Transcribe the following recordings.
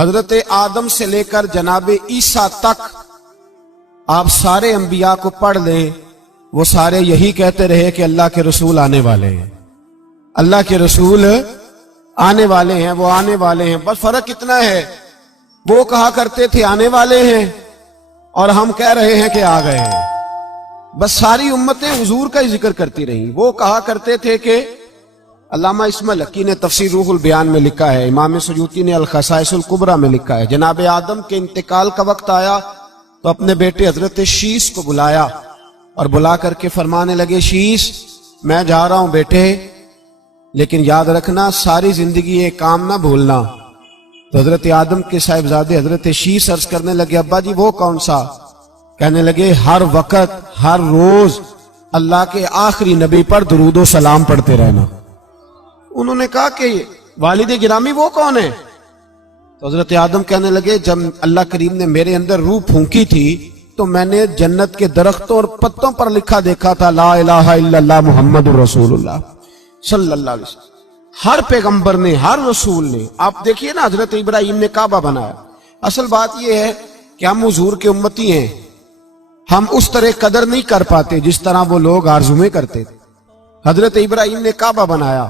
حضرت آدم سے لے کر جناب عیسیٰ تک آپ سارے انبیاء کو پڑھ لیں، وہ سارے یہی کہتے رہے کہ اللہ کے رسول آنے والے ہیں، اللہ کے رسول آنے والے ہیں، وہ آنے والے ہیں۔ بس فرق اتنا ہے، وہ کہا کرتے تھے آنے والے ہیں اور ہم کہہ رہے ہیں کہ آ گئے ہیں۔ بس ساری امتیں حضور کا ہی ذکر کرتی رہیں۔ وہ کہا کرتے تھے کہ علامہ اسماعیل حقی نے تفسیر روح البیان میں لکھا ہے، امام سیوطی نے الخصائص الکبریٰ میں لکھا ہے، جناب آدم کے انتقال کا وقت آیا تو اپنے بیٹے حضرت شیس کو بلایا اور بلا کر کے فرمانے لگے، شیس میں جا رہا ہوں بیٹے، لیکن یاد رکھنا ساری زندگی ایک کام نہ بھولنا۔ تو حضرت آدم کے صاحبزادے حضرت شیس عرض کرنے لگے، ابا جی وہ کون سا؟ کہنے لگے ہر وقت ہر روز اللہ کے آخری نبی پر درود و سلام پڑھتے رہنا۔ انہوں نے کہا کہ والد گرامی وہ کون ہے؟ تو حضرت آدم کہنے لگے، جب اللہ کریم نے میرے اندر روح پھونکی تھی تو میں نے جنت کے درختوں اور پتوں پر لکھا دیکھا تھا لا الہ الا اللہ محمد الرسول اللہ صلی اللہ علیہ وسلم۔ ہر پیغمبر نے، ہر رسول نے، آپ دیکھیے نا حضرت ابراہیم نے کعبہ بنایا۔ اصل بات یہ ہے کہ ہم حضور کے امتی ہیں، ہم اس طرح قدر نہیں کر پاتے جس طرح وہ لوگ آرزویں کرتے تھے۔ حضرت ابراہیم نے کعبہ بنایا،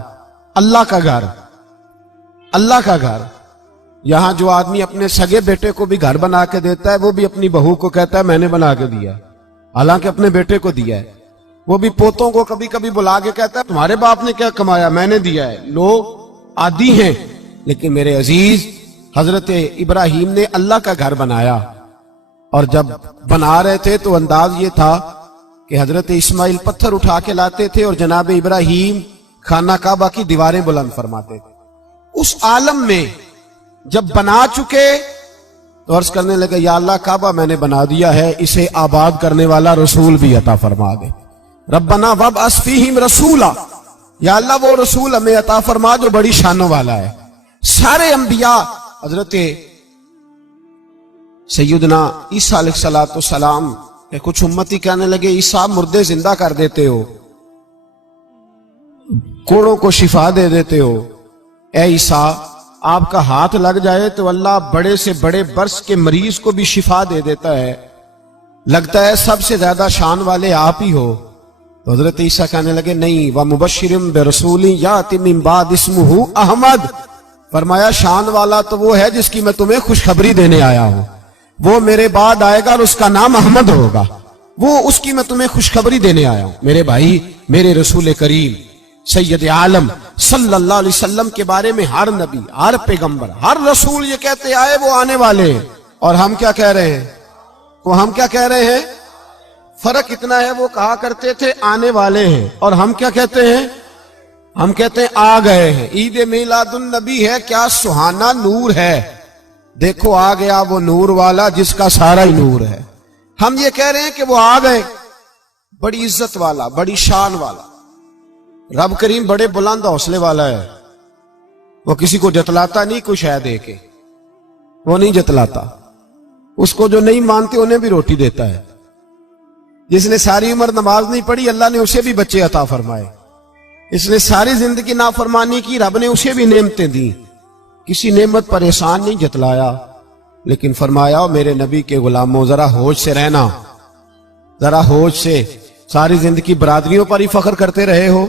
اللہ کا گھر، اللہ کا گھر۔ یہاں جو آدمی اپنے سگے بیٹے کو بھی گھر بنا کے دیتا ہے، وہ بھی اپنی بہو کو کہتا ہے میں نے بنا کے دیا، حالانکہ اپنے بیٹے کو دیا ہے۔ وہ بھی پوتوں کو کبھی کبھی بلا کے کہتا ہے تمہارے باپ نے کیا کمایا، میں نے دیا ہے۔ لوگ عادی ہیں، لیکن میرے عزیز حضرت ابراہیم نے اللہ کا گھر بنایا، اور جب بنا رہے تھے تو انداز یہ تھا کہ حضرت اسماعیل پتھر اٹھا کے لاتے تھے اور جناب ابراہیم خانہ کعبہ کی دیواریں بلند فرماتے تھے۔ اس عالم میں جب بنا چکے تو عرض کرنے لگے یا اللہ کعبہ میں نے بنا دیا ہے، اسے آباد کرنے والا رسول بھی عطا فرما دے۔ ربنا وابعث فیہم رسولا، یا اللہ وہ رسول ہمیں عطا فرما جو بڑی شانوں والا ہے۔ سارے انبیاء حضرت سیدنا عیسیٰ علیہ السلام کہ کچھ امتی کہنے لگے عیسیٰ مردے زندہ کر دیتے ہو، کوڑوں کو شفا دے دیتے ہو، اے عیسیٰ آپ کا ہاتھ لگ جائے تو اللہ بڑے سے بڑے برس کے مریض کو بھی شفا دے دیتا ہے، لگتا ہے سب سے زیادہ شان والے آپ ہی ہو۔ تو حضرت عیسیٰ کہنے لگے نہیں، وَمُبَشِّرٍ بِرَسُولٍ يَأْتِي مِن بَعْدِهِ اسْمُهُ احمد، فرمایا شان والا تو وہ ہے جس کی میں تمہیں خوشخبری دینے آیا ہوں، وہ میرے بعد آئے گا اور اس کا نام احمد ہوگا، وہ اس کی میں تمہیں خوشخبری دینے آیا ہوں۔ میرے بھائی، میرے رسول کریم سید عالم صلی اللہ علیہ وسلم کے بارے میں ہر نبی، ہر پیغمبر، ہر رسول یہ کہتے آئے وہ آنے والے ہیں، اور ہم کیا کہہ رہے ہیں؟ وہ ہم کیا کہہ رہے ہیں؟ فرق اتنا ہے، وہ کہا کرتے تھے آنے والے ہیں، اور ہم کیا کہتے ہیں؟ ہم کہتے ہیں آ گئے ہیں۔ عید میلاد النبی ہے، کیا سہانا نور ہے، دیکھو آ گیا وہ نور والا جس کا سارا ہی نور ہے۔ ہم یہ کہہ رہے ہیں کہ وہ آ گئے، بڑی عزت والا، بڑی شان والا۔ رب کریم بڑے بلند حوصلے والا ہے، وہ کسی کو جتلاتا نہیں کوئی شے دے کے، وہ نہیں جتلاتا، اس کو جو نہیں مانتے انہیں بھی روٹی دیتا ہے۔ جس نے ساری عمر نماز نہیں پڑھی اللہ نے اسے بھی بچے عطا فرمائے، اس نے ساری زندگی نافرمانی کی رب نے اسے بھی نعمتیں دی، کسی نعمت پر احسان نہیں جتلایا، لیکن فرمایا میرے نبی کے غلاموں ذرا ہوش سے رہنا، ذرا ہوش سے۔ ساری زندگی برادریوں پر ہی فخر کرتے رہے ہو،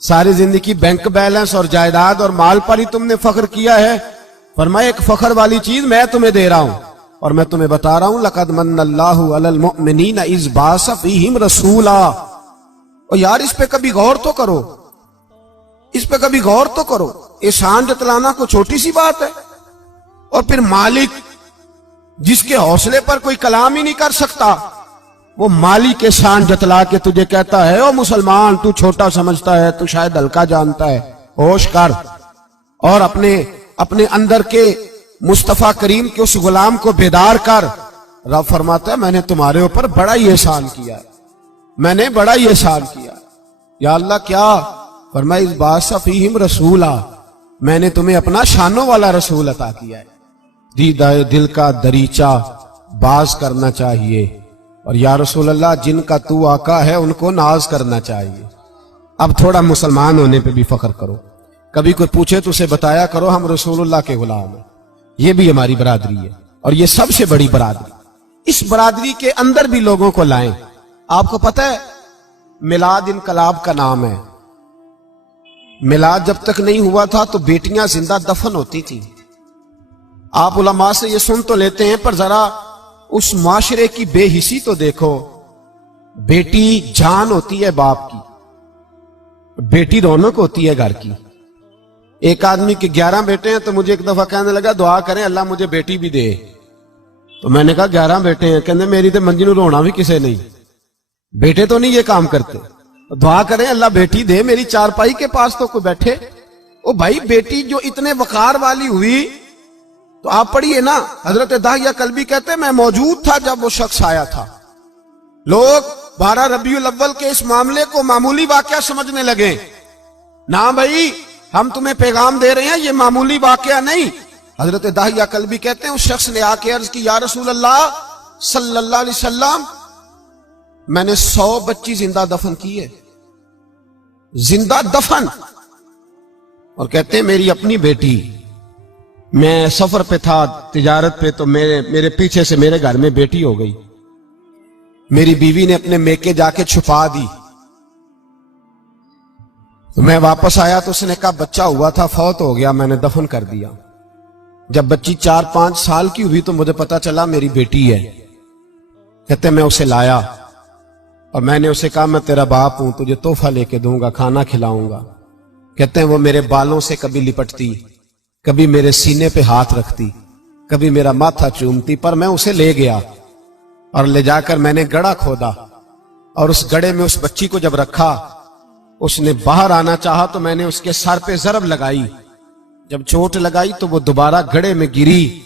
ساری زندگی بینک بیلنس اور جائیداد اور مال پر ہی تم نے فخر کیا ہے، فرمایا ایک فخر والی چیز میں تمہیں دے رہا ہوں، اور میں تمہیں بتا رہا ہوں لقد من اللہ علی المؤمنین اذ بعث فیہم رسولا۔ اور یار اس پہ کبھی غور تو کرو، اس پہ کبھی غور تو کرو، احسان جتلانا کو چھوٹی سی بات ہے، اور پھر مالک جس کے حوصلے پر کوئی کلام ہی نہیں کر سکتا، وہ مالک کے شان جتلا کے تجھے کہتا ہے او مسلمان تو چھوٹا سمجھتا ہے، تو شاید ہلکا جانتا ہے، ہوش کر اور اپنے اندر کے مصطفیٰ کریم کے اس غلام کو بیدار کر۔ رب فرماتا ہے میں نے تمہارے اوپر بڑا ہی احسان کیا ہے، میں نے بڑا ہی احسان کیا۔ یا اللہ کیا؟ فرمایا اس بعث فیہم رسولا، میں نے تمہیں اپنا شانوں والا رسول عطا کیا ہے۔ دیدہ دل کا دریچہ باز کرنا چاہیے، اور یا رسول اللہ جن کا تو آقا ہے ان کو ناز کرنا چاہیے۔ اب تھوڑا مسلمان ہونے پہ بھی فخر کرو، کبھی کوئی پوچھے تو اسے بتایا کرو ہم رسول اللہ کے غلام ہیں، یہ بھی ہماری برادری ہے اور یہ سب سے بڑی برادری. اس برادری کے اندر بھی لوگوں کو لائیں. آپ کو پتہ ہے میلاد انقلاب کا نام ہے. میلاد جب تک نہیں ہوا تھا تو بیٹیاں زندہ دفن ہوتی تھیں. آپ علماء سے یہ سن تو لیتے ہیں پر ذرا اس معاشرے کی بے حسی تو دیکھو. بیٹی جان ہوتی ہے باپ کی, بیٹی رونق ہوتی ہے گھر کی. ایک آدمی کے 11 بیٹے ہیں تو مجھے ایک دفعہ کہنے لگا دعا کریں اللہ مجھے بیٹی بھی دے. تو میں نے کہا 11 بیٹے ہیں, کہنے میری تو منجی نو رونا بھی کسے نہیں, بیٹے تو نہیں یہ کام کرتے. دعا کریں اللہ بیٹی دے, میری چارپائی کے پاس تو کوئی بیٹھے. او بھائی بیٹی جو اتنے وقار والی ہوئی تو آپ پڑھیے نا, حضرت داہیہ کلبی کہتے ہیں میں موجود تھا جب وہ شخص آیا تھا. لوگ 12 ربیع الاول کے اس معاملے کو معمولی واقعہ سمجھنے لگے. نہ بھائی ہم تمہیں پیغام دے رہے ہیں یہ معمولی واقعہ نہیں. حضرت داہیہ کلبی کہتے ہیں اس شخص نے آ کے عرض کی یا رسول اللہ صلی اللہ علیہ وسلم میں نے 100 بچی زندہ دفن کی ہے, زندہ دفن. اور کہتے ہیں میری اپنی بیٹی, میں سفر پہ تھا تجارت پہ تو میرے پیچھے سے میرے گھر میں بیٹی ہو گئی. میری بیوی نے اپنے میکے جا کے چھپا دی. تو میں واپس آیا تو اس نے کہا بچہ ہوا تھا فوت ہو گیا, میں نے دفن کر دیا. جب بچی 4-5 سال کی ہوئی تو مجھے پتا چلا میری بیٹی ہے. کہتے میں اسے لایا اور میں نے اسے کہا میں تیرا باپ ہوں, تجھے تحفہ لے کے دوں گا, کھانا کھلاؤں گا. کہتے ہیں وہ میرے بالوں سے کبھی لپٹتی, کبھی میرے سینے پہ ہاتھ رکھتی, کبھی میرا ماتھا چومتی. پر میں اسے لے گیا اور لے جا کر میں نے گڑھا کھودا اور اس گڑھے میں اس بچی کو جب رکھا, اس نے باہر آنا چاہا تو میں نے اس کے سر پہ ضرب لگائی. جب چوٹ لگائی تو وہ دوبارہ گڑھے میں گری.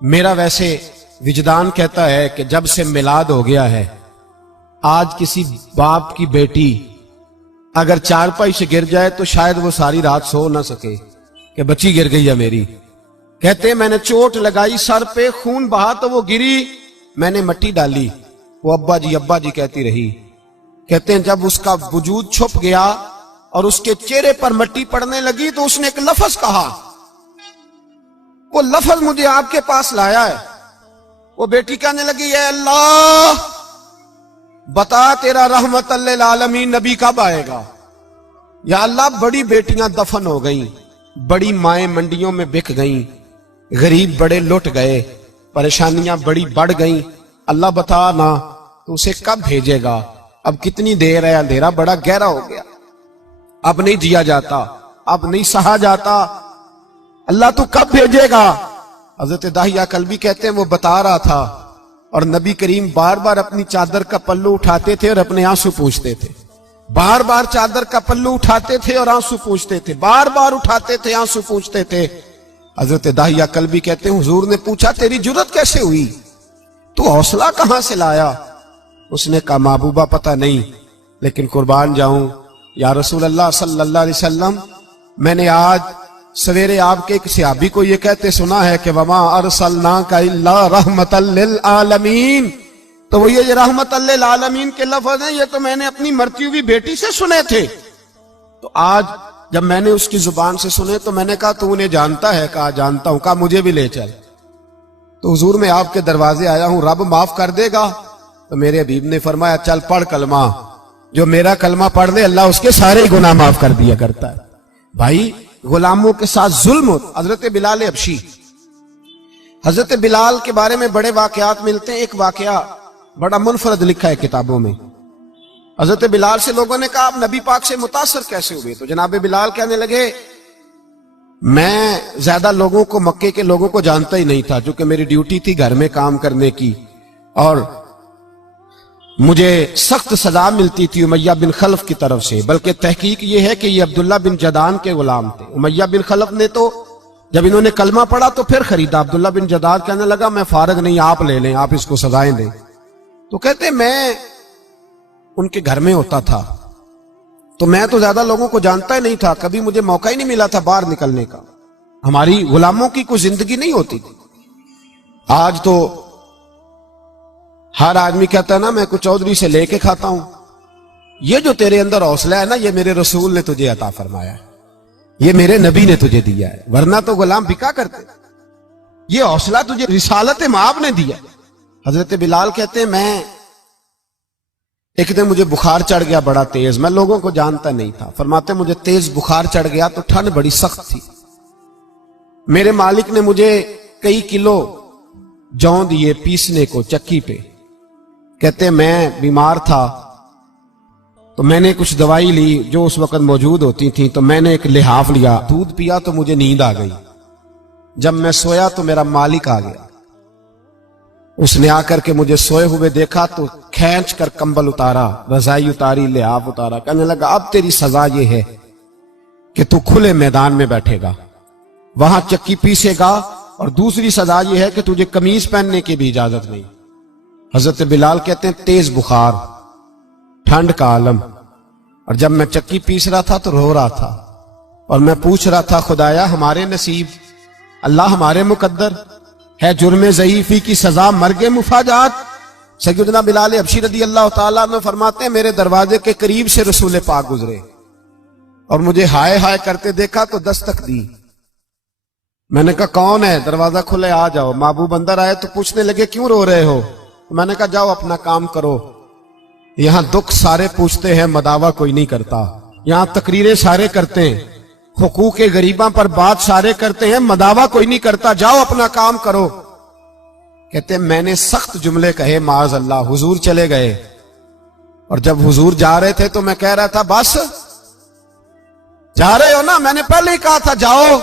میرا ویسے وجدان کہتا ہے کہ جب سے میلاد ہو گیا ہے آج کسی باپ کی بیٹی اگر چارپائی سے گر جائے تو شاید وہ ساری رات سو نہ سکے کہ بچی گر گئی ہے میری. کہتے ہیں میں نے چوٹ لگائی سر پہ, خون بہا تو وہ گری, میں نے مٹی ڈالی, وہ ابا جی کہتی رہی. کہتے ہیں جب اس کا وجود چھپ گیا اور اس کے چہرے پر مٹی پڑنے لگی تو اس نے ایک لفظ کہا, وہ لفظ مجھے آپ کے پاس لایا ہے. وہ بیٹی کہنے لگی اے اللہ بتا تیرا رحمت للعالمین نبی کب آئے گا. یا اللہ بڑی بیٹیاں دفن ہو گئیں, بڑی مائیں منڈیوں میں بک گئیں, غریب بڑے لٹ گئے, پریشانیاں بڑی بڑھ گئیں. اللہ بتا نا تو اسے کب بھیجے گا. اب کتنی دیر ہے, اندھیرا بڑا گہرا ہو گیا, اب نہیں جیا جاتا, اب نہیں سہا جاتا, اللہ تو کب بھیجے گا. حضرت داہیہ کلبی کہتے ہیں وہ بتا رہا تھا اور نبی کریم بار بار اپنی چادر کا پلو اٹھاتے تھے اور اپنے آنسو پوچھتے تھے. بار بار چادر کا پلو اٹھاتے تھے اور آنسو پوچھتے تھے, بار بار اٹھاتے تھے آنسو پوچھتے تھے. حضرت داہیہ کلبی کہتے ہیں حضور نے پوچھا تیری جرت کیسے ہوئی, تو حوصلہ کہاں سے لایا. اس نے کہا محبوبہ پتہ نہیں, لیکن قربان جاؤں یا رسول اللہ صلی اللہ علیہ وسلم میں نے آج سویرے آپ کے ایک صحابی کو یہ کہتے سنا ہے کہ وما ارسلناک الا رحمت للعالمین. تو وہ یہ رحمت للعالمین کے لفظ ہیں, یہ تو میں نے اپنی مرتی ہوئی بیٹی سے سنے تھے. تو آج جب میں نے اس کی زبان سے سنے تو میں نے کہا تو انہیں جانتا ہے. کہا جانتا ہوں. کہا مجھے بھی لے چل. تو حضور میں آپ کے دروازے آیا ہوں, رب معاف کر دے گا. تو میرے حبیب نے فرمایا چل پڑھ کلمہ, جو میرا کلمہ پڑھ لے اللہ اس کے سارے گناہ معاف کر دیا کرتا ہے. بھائی غلاموں کے ساتھ ظلم ہوتا. حضرت بلال حبشی, حضرت بلال کے بارے میں بڑے واقعات ملتے ہیں. ایک واقعہ بڑا منفرد لکھا ہے کتابوں میں. حضرت بلال سے لوگوں نے کہا آپ نبی پاک سے متاثر کیسے ہوئے. تو جناب بلال کہنے لگے میں زیادہ لوگوں کو مکے کے لوگوں کو جانتا ہی نہیں تھا, چونکہ میری ڈیوٹی تھی گھر میں کام کرنے کی اور مجھے سخت سزا ملتی تھی امیہ بن خلف کی طرف سے. بلکہ تحقیق یہ ہے کہ یہ عبداللہ بن جدان کے غلام تھے. امیہ بن خلف نے تو جب انہوں نے کلمہ پڑھا تو پھر خریدا. عبداللہ بن جدان کہنے لگا میں فارغ نہیں, آپ لے لیں, آپ اس کو سزائیں دیں. تو کہتے میں ان کے گھر میں ہوتا تھا تو میں تو زیادہ لوگوں کو جانتا ہی نہیں تھا, کبھی مجھے موقع ہی نہیں ملا تھا باہر نکلنے کا. ہماری غلاموں کی کوئی زندگی نہیں ہوتی تھی. آج تو ہر آدمی کہتا ہے نا میں کچھ چودھری سے لے کے کھاتا ہوں. یہ جو تیرے اندر حوصلہ ہے نا یہ میرے رسول نے تجھے عطا فرمایا ہے, یہ میرے نبی نے تجھے دیا ہے, ورنہ تو غلام بکا کرتے. یہ حوصلہ تجھے رسالت مآب نے دیا۔ حضرت بلال کہتے ہیں میں ایک دن مجھے بخار چڑھ گیا بڑا تیز، میں لوگوں کو جانتا نہیں تھا، فرماتے مجھے تیز بخار چڑھ گیا تو ٹھنڈ بڑی سخت تھی، میرے مالک نے مجھے کئی کلو جو دیے پیسنے کو چکی پہ، کہتے میں بیمار تھا تو میں نے کچھ دوائی لی جو اس وقت موجود ہوتی تھی، تو میں نے ایک لحاف لیا، دودھ پیا تو مجھے نیند آ گئی، جب میں سویا تو میرا مالک آ گیا، اس نے آ کر کے مجھے سوئے ہوئے دیکھا تو کھینچ کر کمبل اتارا، رضائی اتاری، لحاف اتارا، کہنے لگا اب تیری سزا یہ ہے کہ تو کھلے میدان میں بیٹھے گا، وہاں چکی پیسے گا، اور دوسری سزا یہ ہے کہ تجھے قمیض پہننے کی بھی اجازت نہیں۔ حضرت بلال کہتے ہیں تیز بخار، ٹھنڈ کا عالم، اور جب میں چکی پیس رہا تھا تو رو رہا تھا، اور میں پوچھ رہا تھا خدایا ہمارے نصیب، اللہ ہمارے مقدر ہے، جرم ضعیفی کی سزا مرگ مفاجات۔ سیدنا بلال حبشی رضی اللہ تعالیٰ عنہ فرماتے ہیں میرے دروازے کے قریب سے رسول پاک گزرے اور مجھے ہائے ہائے کرتے دیکھا تو دستک دی، میں نے کہا کون ہے؟ دروازہ کھلے آ جاؤ۔ محبوب اندر آئے تو پوچھنے لگے کیوں رو رہے ہو؟ میں نے کہا جاؤ اپنا کام کرو، یہاں دکھ سارے پوچھتے ہیں مداوا کوئی نہیں کرتا، یہاں تقریریں سارے کرتے ہیں، حقوق غریباں پر بات سارے کرتے ہیں، مداوا کوئی نہیں کرتا، جاؤ اپنا کام کرو۔ کہتے ہیں میں نے سخت جملے کہے معاذ اللہ، حضور چلے گئے، اور جب حضور جا رہے تھے تو میں کہہ رہا تھا بس جا رہے ہو نا، میں نے پہلے ہی کہا تھا جاؤ۔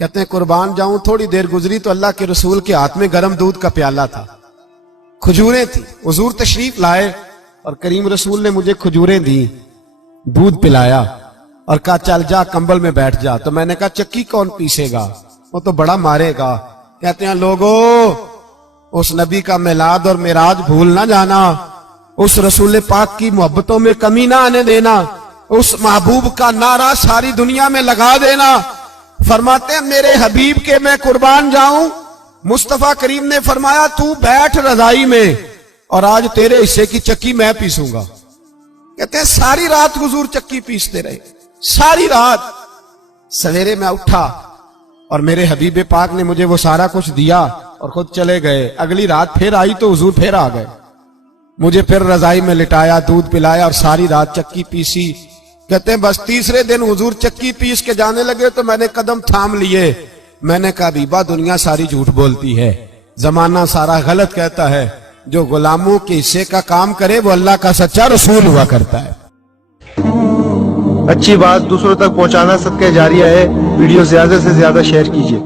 کہتے ہیں قربان جاؤں، تھوڑی دیر گزری تو اللہ کے رسول کے ہاتھ میں گرم دودھ کا پیالہ تھا، کھجوریں تھی، حضور تشریف لائے اور کریم رسول نے مجھے کھجوریں دی، دودھ پلایا اور کہا چل جا کمبل میں بیٹھ جا۔ تو میں نے کہا چکی کون پیسے گا، وہ تو بڑا مارے گا۔ کہتے ہیں لوگو اس نبی کا میلاد اور معراج بھول نہ جانا، اس رسول پاک کی محبتوں میں کمی نہ آنے دینا، اس محبوب کا نعرہ ساری دنیا میں لگا دینا۔ فرماتے ہیں میرے حبیب کے میں قربان جاؤں، مصطفیٰ کریم نے فرمایا تو بیٹھ رضائی میں اور آج تیرے حصے کی چکی میں پیسوں گا۔ کہتے ہیں ساری رات حضور چکی پیستے رہے، ساری رات۔ سویرے میں اٹھا اور میرے حبیب پاک نے مجھے وہ سارا کچھ دیا اور خود چلے گئے۔ اگلی رات پھر آئی تو حضور پھر آ گئے، مجھے پھر رضائی میں لٹایا، دودھ پلایا اور ساری رات چکی پیسی۔ کہتے ہیں بس تیسرے دن حضور چکی پیس کے جانے لگے تو میں نے قدم تھام لیے، میں نے کہا بیبا دنیا ساری جھوٹ بولتی ہے، زمانہ سارا غلط کہتا ہے، جو غلاموں کے حصے کا کام کرے وہ اللہ کا سچا رسول ہوا کرتا ہے۔ اچھی بات دوسروں تک پہنچانا صدقہ جاریہ ہے، ویڈیو زیادہ سے زیادہ شیئر کیجیے۔